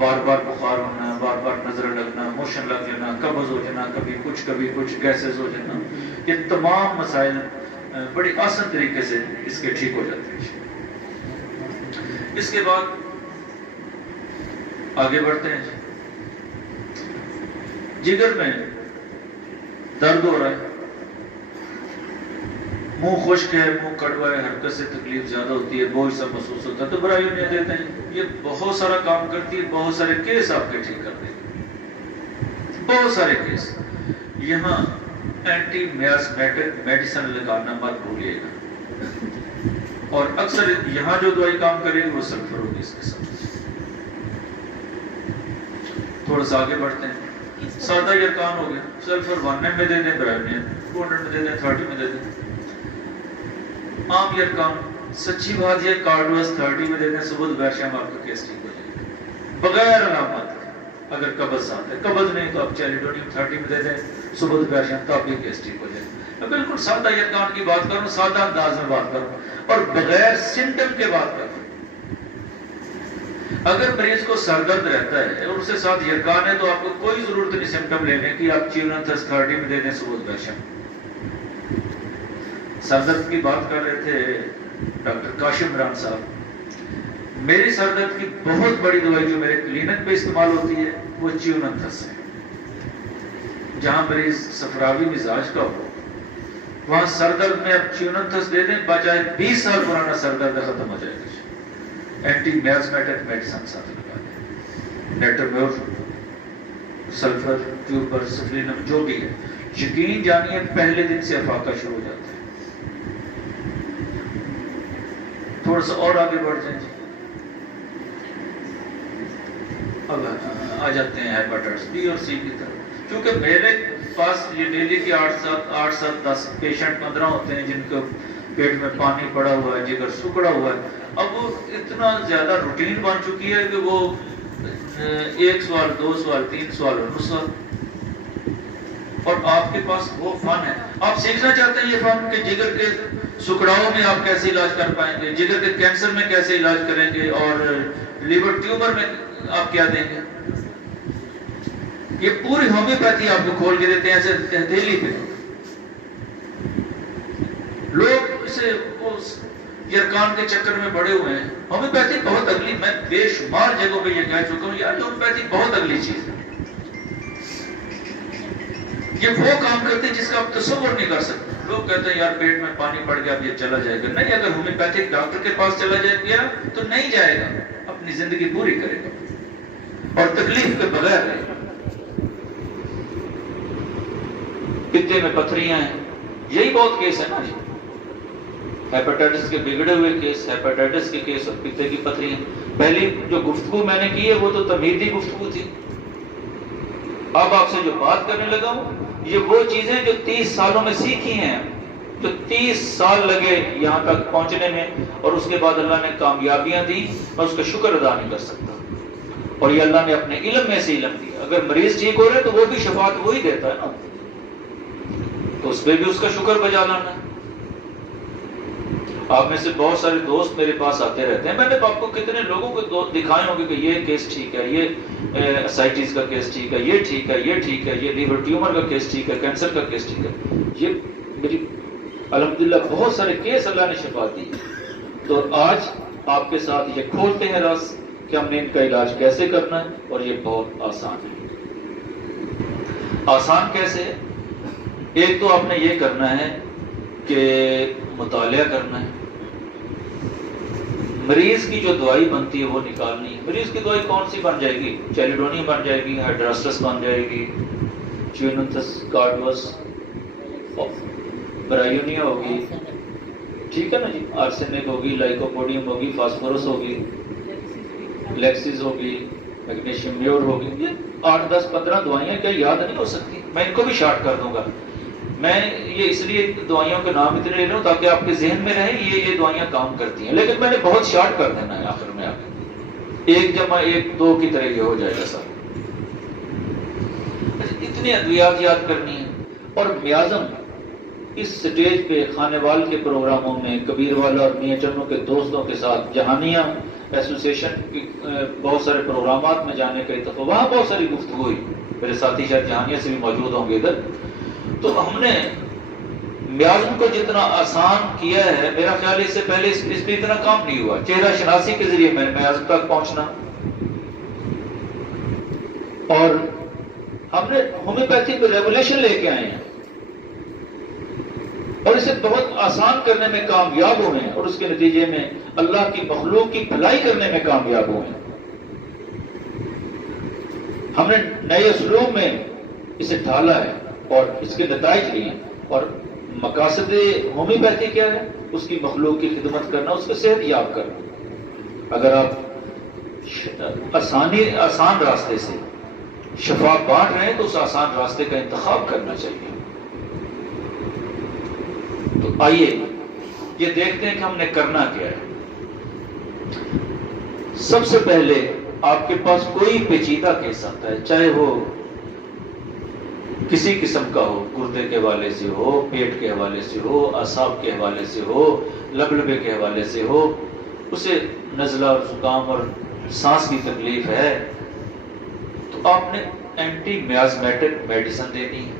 بار بار بخار ہونا، بار بار نظر لگنا، موشن لگ لینا، قبض ہو جانا، کبھی کچھ گیسز ہو جانا، یہ تمام مسائل بڑی آسان طریقے سے اس کے ٹھیک ہو جاتے ہیں۔ اس کے بعد آگے بڑھتے ہیں۔ جگر میں درد ہو رہا ہے، منہ خشک ہے، منہ کڑوا ہے، حرکت سے تکلیف زیادہ ہوتی ہے، بوجھ سا محسوس ہوتا ہے، تو برایونیاں دیتے ہیں۔ یہ بہت سارا کام کرتی ہے، بہت سارے کیس آپ کے ٹھیک کر دیں گے، بہت سارے کیس۔ یہاں اینٹی میاسمیٹک میڈیسن لگانا مت بھولیے گا، اور اکثر یہاں جو دوائی کام کرے گی وہ سلفر ہوگی اس کے ساتھ۔ تھوڑا سا آگے بڑھتے ہیں۔ سادہ یرکان ہو گیا، سلفر 1 میں دے دیں، برایونیا 200 میں دے دیں، 30 میں دے دیں۔ عام یرکان، سچی بات یہ کارڈوس 30 میں دے دیں، صبح دوپہر شام آپ کا کیس ٹھیک ہو جائے گا بغیر علامت۔ اگر قبض آتا ہے، قبض نہیں تو آپ چیلیڈونیم 30 میں دے دیں، صبح دوپہر شام تو آپ کی کیس ٹھیک ہو جائے گا۔ میں بالکل سادہ یرکان کی بات کروں، سادہ انداز میں بات کروں، اور بغیر سمٹم کے بات کروں۔ اگر مریض کو سر درد رہتا ہے اور اس کے ساتھ یرکان ہے تو آپ کو کوئی ضرورت نہیں سمٹم لینے کی، آپ چیونتھس 30 میں دے دیں صبح دوپہر شام۔ سر درد کی بات کر رہے تھے ڈاکٹر کاشم عمران صاحب۔ میری سر درد کی بہت بڑی دوائی جو میرے کلینک پہ استعمال ہوتی ہے وہ چیونتھس ہے۔ جہاں مریض صفراوی مزاج کا ہو وہاں سر درد میں آپ چیونتھس دے دیں، بجائے 20 سال پرانا سر درد ختم ہو جائے گا۔ اینٹی میاسمیٹک میڈیسن ساتھ لگا دیں، نیٹرمیور، سلفر، ٹیوبر، سفلینم، جو بھی ہے۔ یقین جانیے پہلے دن سے افاقہ شروع ہو جاتا ہے۔ تھوڑا سا اور آگے بڑھ جائیں جی، اب آ جاتے ہیں ہیپاٹائٹس بی اور سی کی طرف۔ کیونکہ میرے پاس یہ ڈیلی کے 8 سے 10 پیشنٹ 15 ہوتے ہیں جن کو پیٹ میں پانی پڑا ہوا ہے، جگر سکڑا ہوا ہے۔ اب وہ اتنا زیادہ روٹین بن چکی ہے کہ وہ 1 سوال 2 سوال 3 سوال اور 9 سوال، اور آپ کے پاس وہ فن ہے، آپ سیکھنا چاہتے ہیں یہ فن کہ جگر کے سکڑاؤں میں آپ کیسے علاج کر پائیں گے، جگر کے کینسر میں کیسے علاج کریں گے، اور لیور ٹیومر میں آپ کیا دیں گے۔ یہ پوری ہومیوپیتھی آپ کو کھول کے دیتے ہیں ایسے ہتھیلی پہ۔ لوگ اسے یرکان کے چکر میں پڑے ہوئے ہیں۔ ہومیوپیتھی بہت اگلی، میں بے شمار جگہوں پہ یہ کہہ چکا ہوں یار ہومیوپیتھی بہت اگلی چیز ہے۔ یہ وہ کام کرتے ہیں جس کا آپ تصور نہیں کر سکتے۔ لوگ کہتے ہیں یار پیٹ میں پانی پڑ گیا اب یہ چلا جائے گا۔ نہیں، اگر ہومیوپیتھک ڈاکٹر کے پاس چلا جائے گیا تو نہیں جائے گا، اپنی زندگی پوری کرے گا اور تکلیف کے بغیر رہے گا۔ پتے میں پتھریاں ہیں، یہی بہت کیس ہے نا جی، ہیپاٹائٹس کے بگڑے ہوئے کیس، ہیپاٹائٹس کے کیس اور پتے کی پتھریاں۔ پہلی جو گفتگو میں نے کی ہے وہ تو تمہیدی گفتگو تھی۔ اب آپ سے جو بات کرنے لگا ہوں یہ وہ چیزیں جو 30 سالوں میں سیکھی ہیں، جو 30 سال لگے یہاں تک پہنچنے میں، اور اس کے بعد اللہ نے کامیابیاں دی، میں اس کا شکر ادا نہیں کر سکتا۔ اور یہ اللہ نے اپنے علم میں سے علم دیا۔ اگر مریض ٹھیک ہو رہے ہیں تو وہ بھی شفاعت وہی دیتا ہے نا، تو اس پہ بھی اس کا شکر بجا لانا ہے۔ آپ میں سے بہت سارے دوست میرے پاس آتے رہتے ہیں، میں نے آپ کو کتنے لوگوں کو دکھائے ہوں گے کہ یہ کیس ٹھیک ہے، یہ اسائٹس کا کیس ٹھیک ہے، یہ ٹھیک ہے، یہ ٹھیک ہے، یہ لیور ٹیومر کا کیس ٹھیک ہے، کینسر کا کیس ٹھیک ہے۔ یہ میری الحمدللہ بہت سارے کیس اللہ نے شفا دی۔ تو آج آپ کے ساتھ یہ کھولتے ہیں راز کہ ہم نے ان کا علاج کیسے کرنا ہے، اور یہ بہت آسان ہے۔ آسان کیسے ہے؟ ایک تو آپ نے یہ کرنا ہے کہ مطالعہ کرنا ہے، مریض کی جو دوائی بنتی ہے وہ نکالنی ہے۔ مریض کی دوائی کون سی بن جائے گی؟ چیلیڈونیم بن جائے گی، ہائیڈراسٹس بن جائے گی، چیونتھس، کارڈوس، برایونیا ہوگی، ٹھیک ہے نا جی، آرسینک ہوگی، لائکوپوڈیم ہوگی، فاسفورس ہوگی، لیکسز ہوگی، میگنیشیم میور ہوگی۔ یہ 8 10 15 دوائیاں کیا یاد نہیں ہو سکتی؟ میں ان کو بھی شارٹ کر دوں گا۔ میں یہ اس لیے دوائیوں کے نام اتنے لے لوں تاکہ آپ کے ذہن میں رہے یہ دوائیاں کام کرتی ہیں، لیکن میں نے بہت شارٹ کر دینا ہے آخر میں، آپ 1 جمع 1 2 کی طرح یہ ہو جائے گا سر۔ اتنی ادویات یاد کرنی ہے۔ اور میازم اس سٹیج پہ خانے وال کے پروگراموں میں، کبیر والا اور میاں چنو کے دوستوں کے ساتھ، جہانیاں ایسوسیشن کی بہت سارے پروگرامات میں جانے کا اتفاق، وہاں بہت ساری گفتگو ہوئی، میرے ساتھی شاید جہانیہ سے بھی موجود ہوں گے ادھر. تو ہم نے میازم کو جتنا آسان کیا ہے، میرا خیال اس سے پہلے اس پہ اتنا کام نہیں ہوا. چہرہ شناسی کے ذریعے میں میازم تک پہنچنا، اور ہم نے ہومیوپیتھی کو ریگولیشن لے کے آئے ہیں اور اسے بہت آسان کرنے میں کامیاب ہوئے ہیں، اور اس کے نتیجے میں اللہ کی مخلوق کی بھلائی کرنے میں کامیاب ہوئے ہیں. ہم نے نئے اسلوب میں اسے ڈھالا ہے اور اس کے نتائج لیے. اور مقاصد ہومیوپیتھی کیا ہے؟ اس کی مخلوق کی خدمت کرنا، اس کو صحت یاب کرنا. اگر آپ آسان راستے سے شفا بانٹ رہے ہیں تو اس آسان راستے کا انتخاب کرنا چاہیے. تو آئیے یہ دیکھتے ہیں کہ ہم نے کرنا کیا ہے. سب سے پہلے آپ کے پاس کوئی پیچیدہ کیس آتا ہے، چاہے وہ کسی قسم کا ہو، گردے کے حوالے سے ہو، پیٹ کے حوالے سے ہو، اعصاب کے حوالے سے ہو، لبلبے کے حوالے سے ہو، اسے نزلہ اور زکام اور سانس کی تکلیف ہے، تو آپ نے اینٹی میازمیٹک میڈیسن دینی ہے.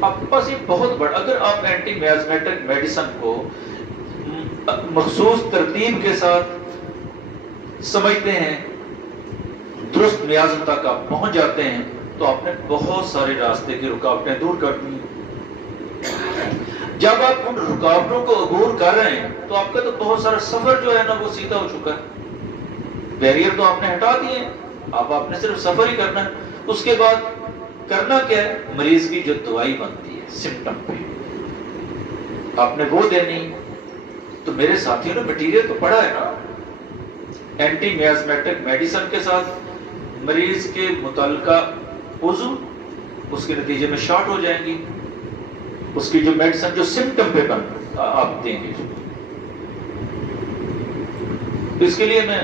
آپ کے پاس یہ بہت بڑا، اگر آپ اینٹی میازمیٹک میڈیسن کو مخصوص ترتیب کے ساتھ سمجھتے ہیں، درست میازم تک آپ پہنچ جاتے ہیں، تو آپ نے بہت سارے راستے کی رکاوٹیں دور کر دی. جب آپ ان رکاوٹوں کو عبور کر رہے ہیں تو آپ کا تو بہت سارا سفر جو ہے نا وہ سیدھا ہو چکا ہے. بیریئر تو آپ نے ہٹا دیے ہیں، اب آپ نے صرف سفر ہی کرنا ہے. اس کے بعد کرنا کیا ہے؟ مریض کی جو دوائی بنتی ہے سمٹم پہ آپ نے وہ دینی. تو میرے ساتھیوں نے مٹیریل تو پڑھا ہے نا. اینٹی میازمیٹک میڈیسن کے ساتھ مریض کے متعلقہ عضو اس کے نتیجے میں شارٹ ہو جائیں گی. اس کی جو میڈیسن جو سمٹم پہ آپ دیں گے. اس کے لیے میں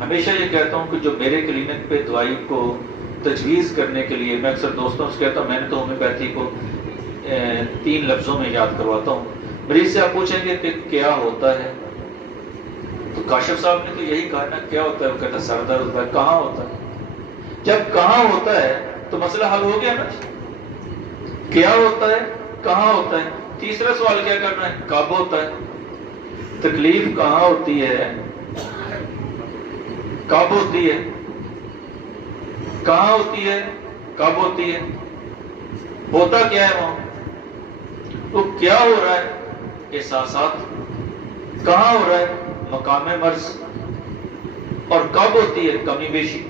ہمیشہ یہ کہتا ہوں کہ جو میرے کلینک پہ دوائی کو تجویز کرنے کے لیے، میں اکثر دوستوں سے کہتا ہوں، میں نے تو ہومیوپیتھی کو 3 لفظوں میں یاد کرواتا ہوں. مریض سے آپ پوچھیں گے کہ کیا ہوتا ہے، تو کاشف صاحب نے تو یہی کہا نا کیا ہوتا ہے. وہ کہتا ہے سر درد ہوتا ہے. کہاں ہوتا ہے؟ جب کہاں ہوتا ہے تو مسئلہ حل ہو گیا نا. کیا ہوتا ہے، کہاں ہوتا ہے. تیسرا سوال کیا کرنا ہے؟ کب ہوتا ہے. تکلیف کہاں ہوتی ہے، کب ہوتی ہے، کہاں ہوتی ہے، کب ہوتی ہے، ہوتا کیا ہے وہاں، تو کیا ہو رہا ہے، احساسات کہاں ہو رہا ہے، مقام مرض، اور کب ہوتی ہے، کمی بیشی.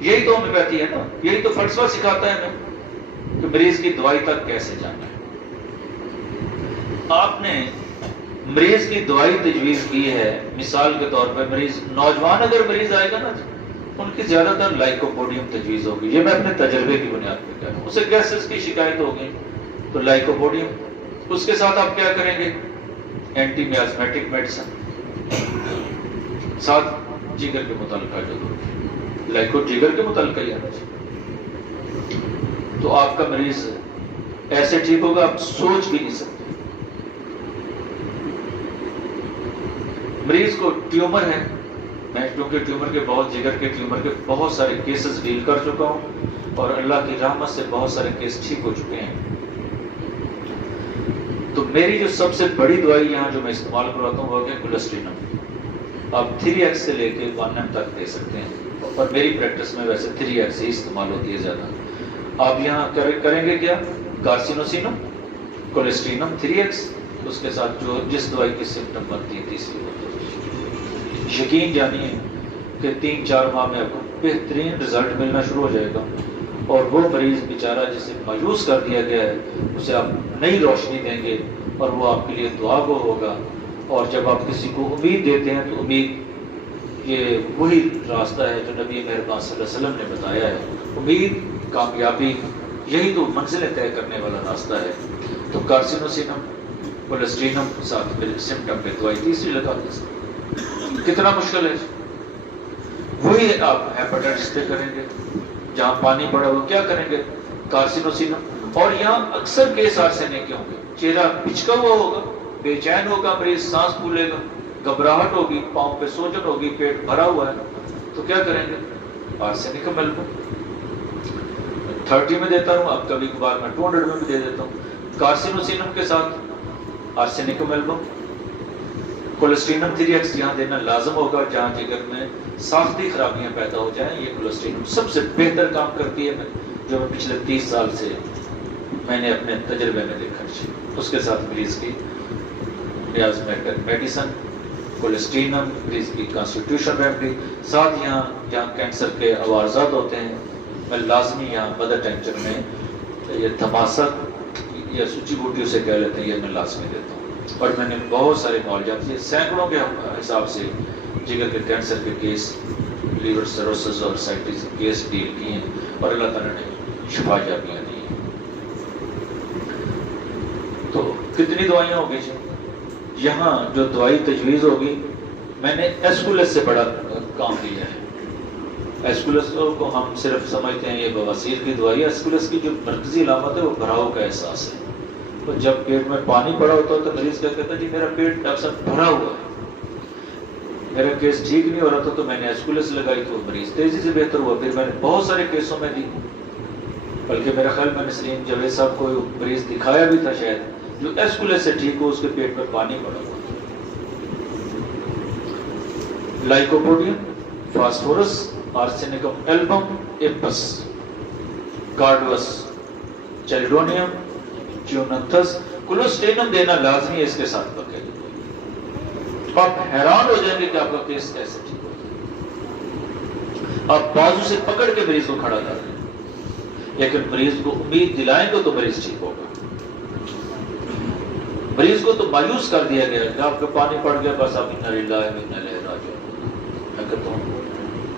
یہی تو ہومیوپیتھی ہے نا. یہی تو فلسفہ سکھاتا ہے ہمیں کہ مریض کی دوائی تک کیسے جانا ہے. آپ نے مریض کی دوائی تجویز کی ہے. مثال کے طور پر مریض نوجوان اگر مریض آئے گا نا، ان کی زیادہ تر لائکوپوڈیم تجویز ہوگی. یہ میں اپنے تجربے کی بنیاد پہ کہہ رہا ہوں. اسے گیسز کی شکایت ہوگی تو لائکوپوڈیم. اس کے ساتھ آپ کیا کریں گے؟ Anti miasmatic medicine. ساتھ جگر کے متعلقہ جو لائکو جگر کے متعلقہ ہی آنا چاہیے. تو آپ کا مریض ایسے ٹھیک ہوگا آپ سوچ بھی نہیں سکتے. مریض کو ٹیومر ہے، میں کیونکہ ٹیومر کے بہت جگر کے ٹیومر کے بہت سارے کیسز ڈیل کر چکا ہوں اور اللہ کی رحمت سے بہت سارے کیس ٹھیک ہو چکے ہیں. تو میری جو سب سے بڑی دوائی یہاں جو میں استعمال کرواتا ہوں وہ ہے کولسٹرینم. آپ 3x سے لے کے 1m تک دے سکتے ہیں، اور میری پریکٹس میں ویسے 3x ہی استعمال ہوتی ہے زیادہ. آپ یہاں کریں گے کیا؟ کارسینوسینم، کولسٹرینم 3x، اس کے ساتھ جو جس دوائی کی سمٹم بنتی ہے تیسری بوتل. یقین جانیے کہ 3-4 ماہ میں آپ کو بہترین رزلٹ ملنا شروع ہو جائے گا. اور وہ مریض بیچارہ جسے مایوس کر دیا گیا ہے اسے آپ نئی روشنی دیں گے اور وہ آپ کے لیے دعا گو ہوگا. اور جب آپ کسی کو امید دیتے ہیں تو امید یہ وہی راستہ ہے جو نبی مہربان صلی اللہ علیہ وسلم نے بتایا ہے. امید، کامیابی، یہی تو منزلیں طے کرنے والا راستہ ہے. تو کارسینوسینم، کولسٹرینم، ساتھ سمٹم پہ دوائی تیسری لگا دیں. کتنا مشکل ہے. وہی آپ ہیپاٹائٹس پہ کریں گے جہاں پانی پڑا ہوا، کیا کریں گے؟ کارسینوسینم. اور یہاں اکثر کیس آرسینک کے ہوں گے. چہرہ پچکا ہوا ہوگا، بے چین ہوگا مریض، سانس پھولے گا. گھبراہٹ ہوگی، پاؤں پہ سوجن ہوگی، پیٹ بھرا ہوا ہے، تو کیا کریں گے؟ آرسینک میلبم 30 میں دیتا ہوں، اب کبھی کبھار میں 200 میں بھی دے دیتا ہوں۔ کارسینوسینم کے ساتھ آرسینک میلبم، کولسٹرینم 3x یہاں دینا لازم ہوگا جہاں جگر میں ساختی خرابیاں پیدا ہو جائیں۔ یہ کولسٹرینم سب سے بہتر کام کرتی ہے، جو میں پچھلے 30 سال سے میں نے اپنے تجربے میں دیکھا ہے۔ اس کے ساتھ مریض کی ریاض میڈیسن، کولسٹرینم، مریض کی کانسٹیٹیوشن ریمیڈی، ساتھ یہاں جہاں کینسر کے عوارضات ہوتے ہیں میں لازمی یہاں مدر ٹینچر میں یہ دھماسک یا سوچی بوٹی اسے کہہ لیتے ہیں، یہ میں لازمی دیتا ہوں۔ اور میں نے بہت سارے معالجات یہ سینکڑوں کے حساب سے جگر کے کینسر کے کیس، لیور سروسز اور سائٹس کے کیس ڈیل کیے ہیں، اور اللہ تعالیٰ نے شفا یابیاں دی ہیں۔ تو کتنی دوائیاں ہوگی جی؟ یہاں جو دوائی تجویز ہوگی، میں نے ایسکولس سے بڑا کام لیا ہے۔ ایسکولس کو ہم صرف سمجھتے ہیں یہ بواسیر کی دوائی ہے، ایسکولس کی جو مرکزی علامت ہے وہ بھراؤ کا احساس ہے۔ تو جب پیٹ میں پانی پڑا ہوتا ہے تو مریض کیا کہتا ہے جی میرا پیٹ ڈاکٹر صاحب بھرا ہوا ہے، میرا کیس ٹھیک نہیں ہو رہا تھا، تو میں نے ایسکولس لگائی تو مریض تیزی سے بہتر ہوا۔ پھر میں نے بہت سارے کیسوں میں دی، بلکہ میرا خیال میں نے سلیم جاوید صاحب کو مریض دکھایا بھی تھا شاید، جو ایسکولس سے ٹھیک ہو، اس کے پیٹ میں پانی پڑا ہوا۔ لائکوپوڈیم، فاسفورس، آرسینکم ایلبم، ایپس، کارڈوس، چیلیڈونیم، چیونتھس، کولسٹرینم دینا لازمی ہے اس کے ساتھ بکے۔ آپ حیران ہو جائیں گے کہ آپ کا کیس کیسے ٹھیک ہو جائے۔ آپ بازو سے پکڑ کے مریض کو کھڑا کر رہے ہیں، لیکن مریض کو امید دلائیں گے تو مریض ٹھیک ہوگا۔ مریض کو تو مایوس کر دیا گیا کہ آپ کا پانی پڑ گیا، بس آپ انا للہ و انا الیہ راجعون۔ میں کہتا ہوں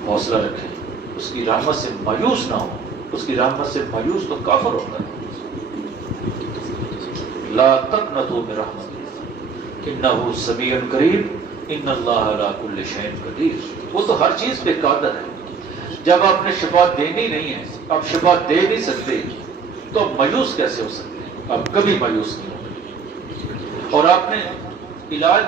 حوصلہ رکھیں، اس کی رحمت سے مایوس نہ ہو، اس کی رحمت سے مایوس تو کافر ہوتا ہے۔ لا تقنطوا من رحمت اللہ انہ سمیع قریب ان اللہ علی کل شیء قدیر۔ وہ تو ہر چیز پہ قادر ہے۔ جب آپ نے شفا دینی نہیں ہے، آپ شفا دے نہیں سکتے، تو آپ مایوس کیسے ہو سکتے ہیں؟ آپ کبھی مایوس نہیں ہوں۔ اور آپ نے علاج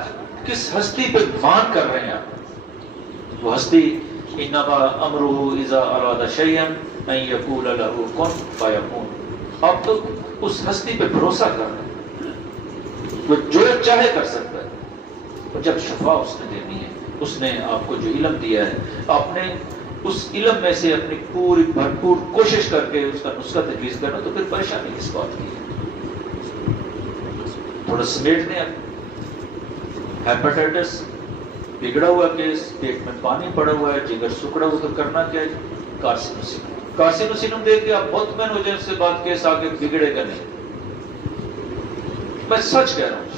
کس ہستی پہ مان کر رہے ہیں؟ آپ وہ ہستی انما امرہ اذا اراد شیئا ان یقول له کن فیکون۔ آپ تو اس ہستی پہ بھروسہ کر رہے ہیں، وہ جو چاہے کر سکتا ہے۔ اور جب شفا اس نے دینی ہے، اس نے آپ کو جو علم دیا ہے، آپ نے اس علم میں سے اپنی پوری بھرپور کوشش کر کے اس کا نسخہ تجویز کرنا، تو پھر پریشانی کس بات کی ہے؟ تھوڑا سمیٹ دیں۔ ہیپاٹائٹس، بگڑا ہوا کیس، پیٹ میں پانی پڑا ہوا ہے، جگر سکڑا ہوا، تو کرنا کیا ہے؟ کارسینوسینم۔ کارسینوسینم دے کے آپ مطمئن ہو جائیں، اس کے بعد کیس آگے بگڑے گا نہیں۔ میں سچ کہہ رہا ہوں،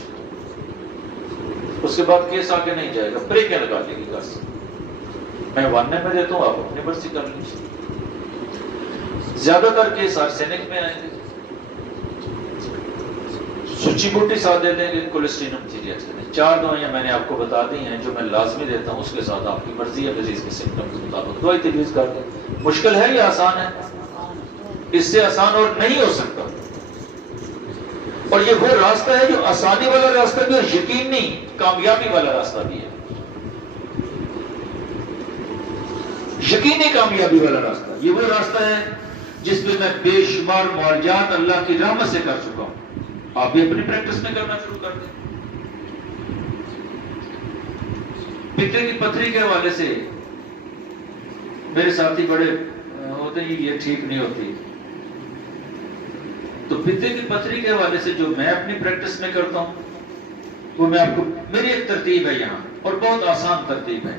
اس کے بعد کیس آگے نہیں جائے گا، بریکیں لگا لے گی کارسینوسینم۔ میں واننے میں دیتا ہوں، آپ اپنی مرضی کر لیجیے۔ زیادہ تر کیس آرسینک میں آئیں گے، سوچی بوٹی ساتھ دے دیں گے، کولسٹرینم 3x دیں۔ 4 دوائیاں میں نے آپ کو بتا دی ہیں جو میں لازمی دیتا ہوں، اس کے ساتھ آپ کی مرضی ہے مریض کے سمپٹم کے مطابق دوائی تجویز کر دیں۔ مشکل ہے یا آسان ہے؟ اس سے آسان اور نہیں ہو سکتا۔ اور یہ وہ راستہ ہے جو آسانی والا راستہ بھی اور یقینی کامیابی والا راستہ بھی ہے۔ یقینی کامیابی والا راستہ، یہ وہ راستہ ہے جس میں بے شمار معالجات اللہ کی رحمت سے کر چکا ہوں۔ آپ بھی اپنی پریکٹس میں کرنا شروع کر دیں۔ پتے کی پتھری کے حوالے سے میرے ساتھی بڑے ہوتے ہیں، یہ ٹھیک نہیں ہوتی، تو پتے کی پتھری کے حوالے سے جو میں اپنی پریکٹس میں کرتا ہوں، وہ میں آپ کو، میری ایک ترتیب ہے یہاں، اور بہت آسان ترتیب ہے،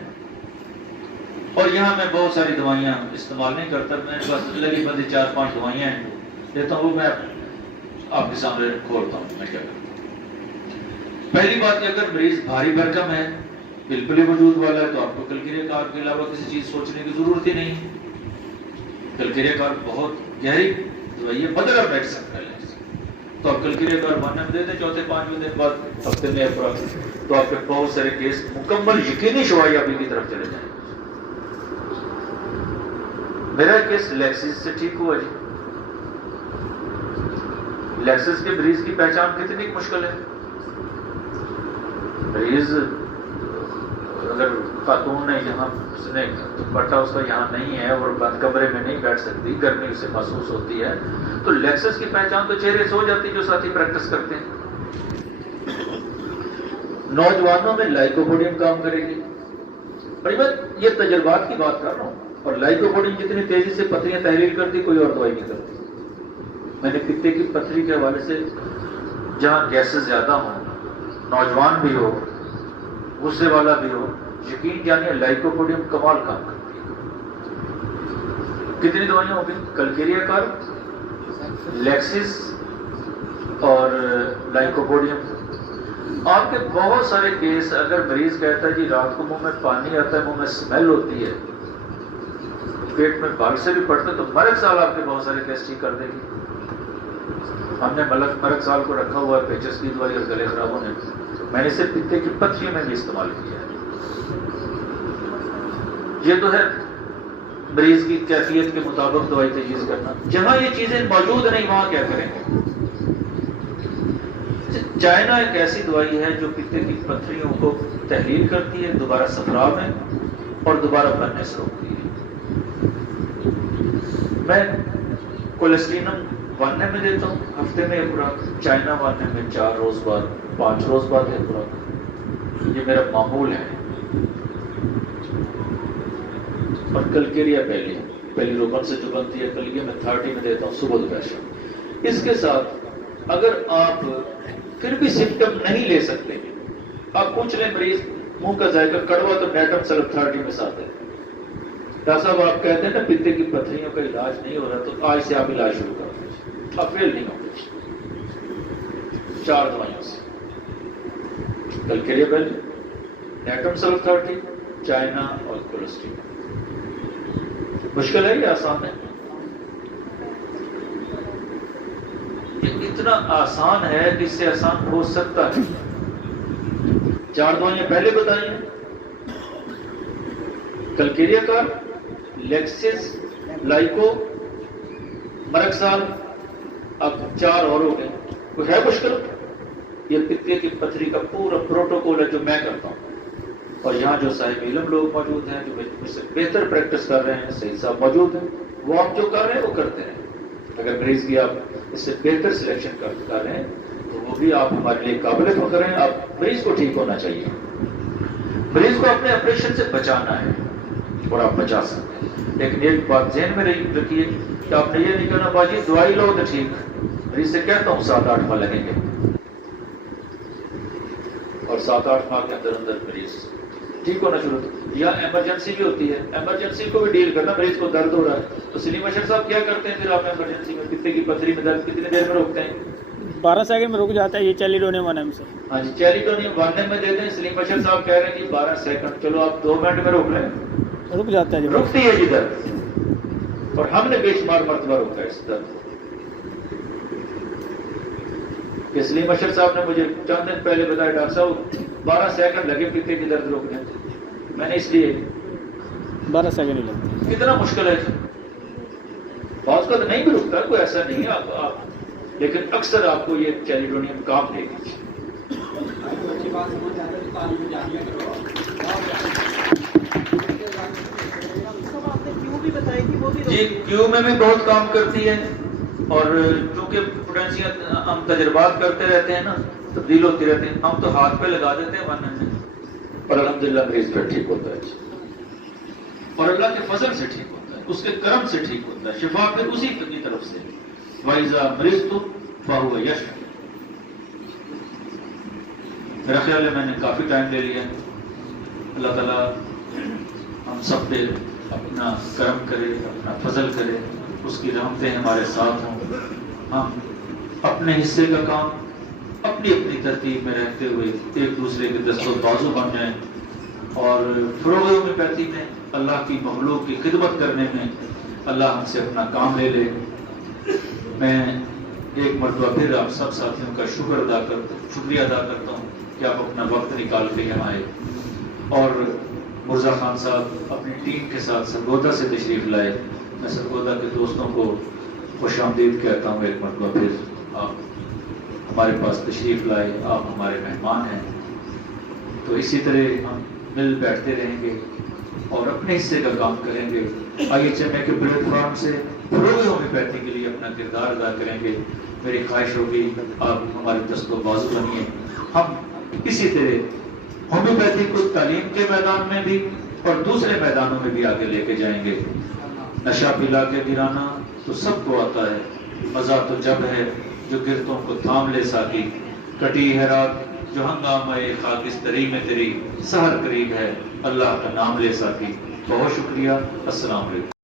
اور یہاں میں بہت ساری دوائیاں استعمال نہیں کرتا، میں بس لگی بندی 4-5 دوائیاں دیتا ہوں، وہ میں آپ کے سامنے کھولتا ہوں میں کیا کرتا ہوں۔ پہلی بات کہ اگر مریض بھاری بھرکم ہے، بالکل ہی وجود والا ہے، تو آپ کو کلکیریا کار کے علاوہ کسی چیز سوچنے کی ضرورت ہی نہیں۔ کلکیریا کار بہت گہری دوائی ہے، مدر آف میڈیسن کر لیں، تو آپ کلکیریا کار ماننے میں دے دیں، 4-5 دن بعد ہفتے میں اپراکس، تو آپ کے بہت سارے کیس مکمل یقینی شفایابی کی طرف چلے جائیں۔ میرا کیس لیکسس سے ٹھیک ہوا جی۔ لیکسس کے مریض کی پہچان کتنی مشکل ہے؟ مریض اگر خاتون نے یہاں اس نے دوپٹہ اس کا یہاں نہیں ہے اور بند کمرے میں نہیں بیٹھ سکتی، گرمی اسے محسوس ہوتی ہے، تو لیکسس کی پہچان تو چہرے سے ہو جاتی ہے جو ساتھی پریکٹس کرتے ہیں۔ نوجوانوں میں لائکوپوڈیم کام کرے گی، اور یہ تجربات کی بات کر رہا ہوں، اور لائکوپوڈیم جتنی تیزی سے پتھریاں تحلیل کرتی کوئی اور دوائی نہیں کرتی۔ میں نے پتے کی پتھری کے حوالے سے جہاں گیسز زیادہ ہوں، نوجوان بھی ہو، غصے والا بھی ہو، یقین جانیے لائکوپوڈیم کمال کام کرتی ہے۔ کتنی دوائیاں ہو گئی؟ کلکیریا کار، لیکسس اور لائکوپوڈیم۔ آپ کے بہت سارے کیس اگر مریض کہتا ہے جی رات کو منہ میں پانی آتا ہے، منہ میں اسمیل ہوتی ہے، پیٹ میں بال سے بھی پڑتا ہے، تو مرگ سال آپ کے بہت سارے کیس ٹھیک کر دے گی۔ ہم نے مرگ سال کو رکھا ہوا ہے پیچس کی دوائی اور گلے خراب ہونے، میں نے اسے پتے کی پتھری میں بھی استعمال کیا ہے۔ یہ تو ہے مریض کی کیفیت کے مطابق دوائی تجویز کرنا۔ جہاں یہ چیزیں موجود نہیں وہاں کیا کریں گے؟ چائنا ایک ایسی دوائی ہے جو پتے کی پتھریوں کو تحلیل کرتی ہے، دوبارہ صفرا میں اور دوبارہ بننے سے روکتی ہے۔ میں کولیسٹرینم 1 میں دیتا ہوں ہفتے میں ایک خوراک، چائنا 1 میں 4 روز بعد، 5 روز بعد ایک خوراک، یہ میرا معمول ہے۔ اور کلکیریا پہلی روبن سے جو بنتی ہے کلکیریا میں 30 میں دیتا ہوں صبح دوپہر شام۔ اس کے ساتھ اگر آپ پھر بھی سمٹم نہیں لے سکتے، آپ پوچھ لیں مریض منہ کا ذائقہ کڑوا تو نیٹم سلف 30 میں ساتھ ہے۔ ڈاکٹر صاحب آپ کہتے ہیں نا پتے کی پتھریوں کا علاج نہیں ہو رہا، تو آج سے آپ علاج شروع کر دیں، آپ فیل نہیں ہوں گے۔ 4 دوائیوں سے کلکیریا پہلے، نیٹم سلف 30، چائنا اور کولیسٹرول۔ مشکل ہے یا آسان ہے؟ یہ اتنا آسان ہے کہ اس سے آسان ہو سکتا ہے۔ 4 دوائیاں پہلے بتائیں، کلکیریا کا، لیکسس، لائکو، مرکسال، اب 4 اور ہو گئے۔ کوئی ہے مشکل؟ یہ پتے کی پتھری کا پورا پروٹوکول ہے جو میں کرتا ہوں، اور یہاں جو صاحب علم لوگ موجود ہیں جو مجھ سے بہتر پریکٹس کر رہے ہیں، سید صاحب موجود ہیں، وہ آپ جو کر رہے ہیں وہ کرتے ہیں۔ اگر مریض کی آپ اس سے بہتر سلیکشن کر رہے ہیں تو وہ بھی آپ ہمارے لیے قابل فخر ہیں۔ آپ مریض کو ٹھیک ہونا چاہیے، مریض کو اپنے آپریشن سے بچانا ہے اور آپ بچا سکتے ہیں۔ لیکن ایک بات ذہن میں رکھیے کہ آپ نے یہ نہیں کہنا باجی دوائی لو تو ٹھیک، مریض سے کہتا ہوں 7-8 ماہ لگیں گے، اور 7-8 ماہ کے اندر مریض ٹھیک ہونا شروع ہوتا ہے۔ یا ایمرجنسی بھی ہوتی ہے، ایمرجنسی کو بھی ڈیل کرنا، مریض کو درد ہو رہا ہے تو سلیم اشرف صاحب کیا کرتے ہیں؟ پھر آپ ایمرجنسی میں پتے کی پتھری میں درد کتنی دیر میں روکتے ہیں؟ 12 سیکنڈ میں رک جاتا ہے۔ یہ چیلیڈونیم 1 سے، ہاں جی چیلیڈونیم 1 میں دیتے ہیں۔ سلیم اشرف صاحب کہہ رہے ہیں کہ 12 سیکنڈ، چلو آپ 2 منٹ میں روک لیں، رک جاتا ہے جی، رکتی ہے جی درد، اور ہم نے بے شمار مرتبہ روکا ہے اس درد کو۔ کہ سلیم اشرف صاحب نے مجھے چند دن پہلے بتایا ڈاکٹر صاحب 12 سیکنڈ لگے پتے کی درد روکنے، میں نے اس لیے 12 سیکنڈ ہی لگتے ہیں۔ کتنا مشکل ہے، بعض کا تو نہیں بھی رکتا، کوئی ایسا نہیں ہے آپ لیکن اکثر آپ کو یہ چیلیڈونیم کام دے گی۔ جی کیو میں بھی بہت کام کرتی ہے، اور چونکہ پوٹینشیل ہم تجربات کرتے رہتے ہیں نا، تبدیل ہوتی رہتے ہیں، ہم تو ہاتھ پہ لگا دیتے ہیں 1 میں، اور الحمدللہ مریض پھر ٹھیک ہوتا ہے، اور اللہ کے فضل سے ٹھیک ہوتا ہے، اس کے کرم سے ٹھیک ہوتا ہے، شفا پھر اسی کی طرف سے۔ وَإِذَا مَرِضْتُ فَهُوَ يَشْفِي۔ میرا خیال ہے میں نے کافی ٹائم لے لیا، اللہ تعالیٰ ہم سب پہ اپنا کرم کرے، اپنا فضل کرے، اس کی رحمتیں ہمارے ساتھ ہوں، ہم اپنے حصے کا کام اپنی اپنی ترتیب میں رہتے ہوئے ایک دوسرے کے دست و بازو بن جائیں، اور فروغ ہومیوپیتھی میں اللہ کی مخلوق کی خدمت کرنے میں اللہ ہم سے اپنا کام لے لے۔ میں ایک مرتبہ پھر آپ سب ساتھیوں کا شکریہ ادا کرتا ہوں کہ آپ اپنا وقت نکال کے یہاں آئے، اور مرزا خان صاحب اپنی ٹیم کے ساتھ سرگودا سے تشریف لائے۔ میں سرگودا کے دوستوں کو خوش آمدید کہتا ہوں ایک مرتبہ پھر، آپ ہمارے پاس تشریف لائے، آپ ہمارے مہمان ہیں۔ تو اسی طرح ہم مل بیٹھتے رہیں گے اور اپنے حصے کا کام کریں گے. IHMA کے پلیٹ فارم سے فروغ ہومیوپیتھی کے لیے اپنا کردار ادا کریں گے. میری خواہش ہوگی آپ ہمارے دست و بازو بنیے. ہم اسی طرح ہومیوپیتھی کو تعلیم کے میدان میں بھی اور دوسرے میدانوں میں بھی آگے لے کے جائیں گے. نشہ پلا کے گرانا تو سب کو آتا ہے، مزہ تو جب ہے جو گرتوں کو تھام لے ساکی. کٹی ہے رات جو ہنگامہ خاکستری میں تیری، سحر قریب ہے اللہ کا نام لے ساکی. بہت شکریہ. السلام علیکم.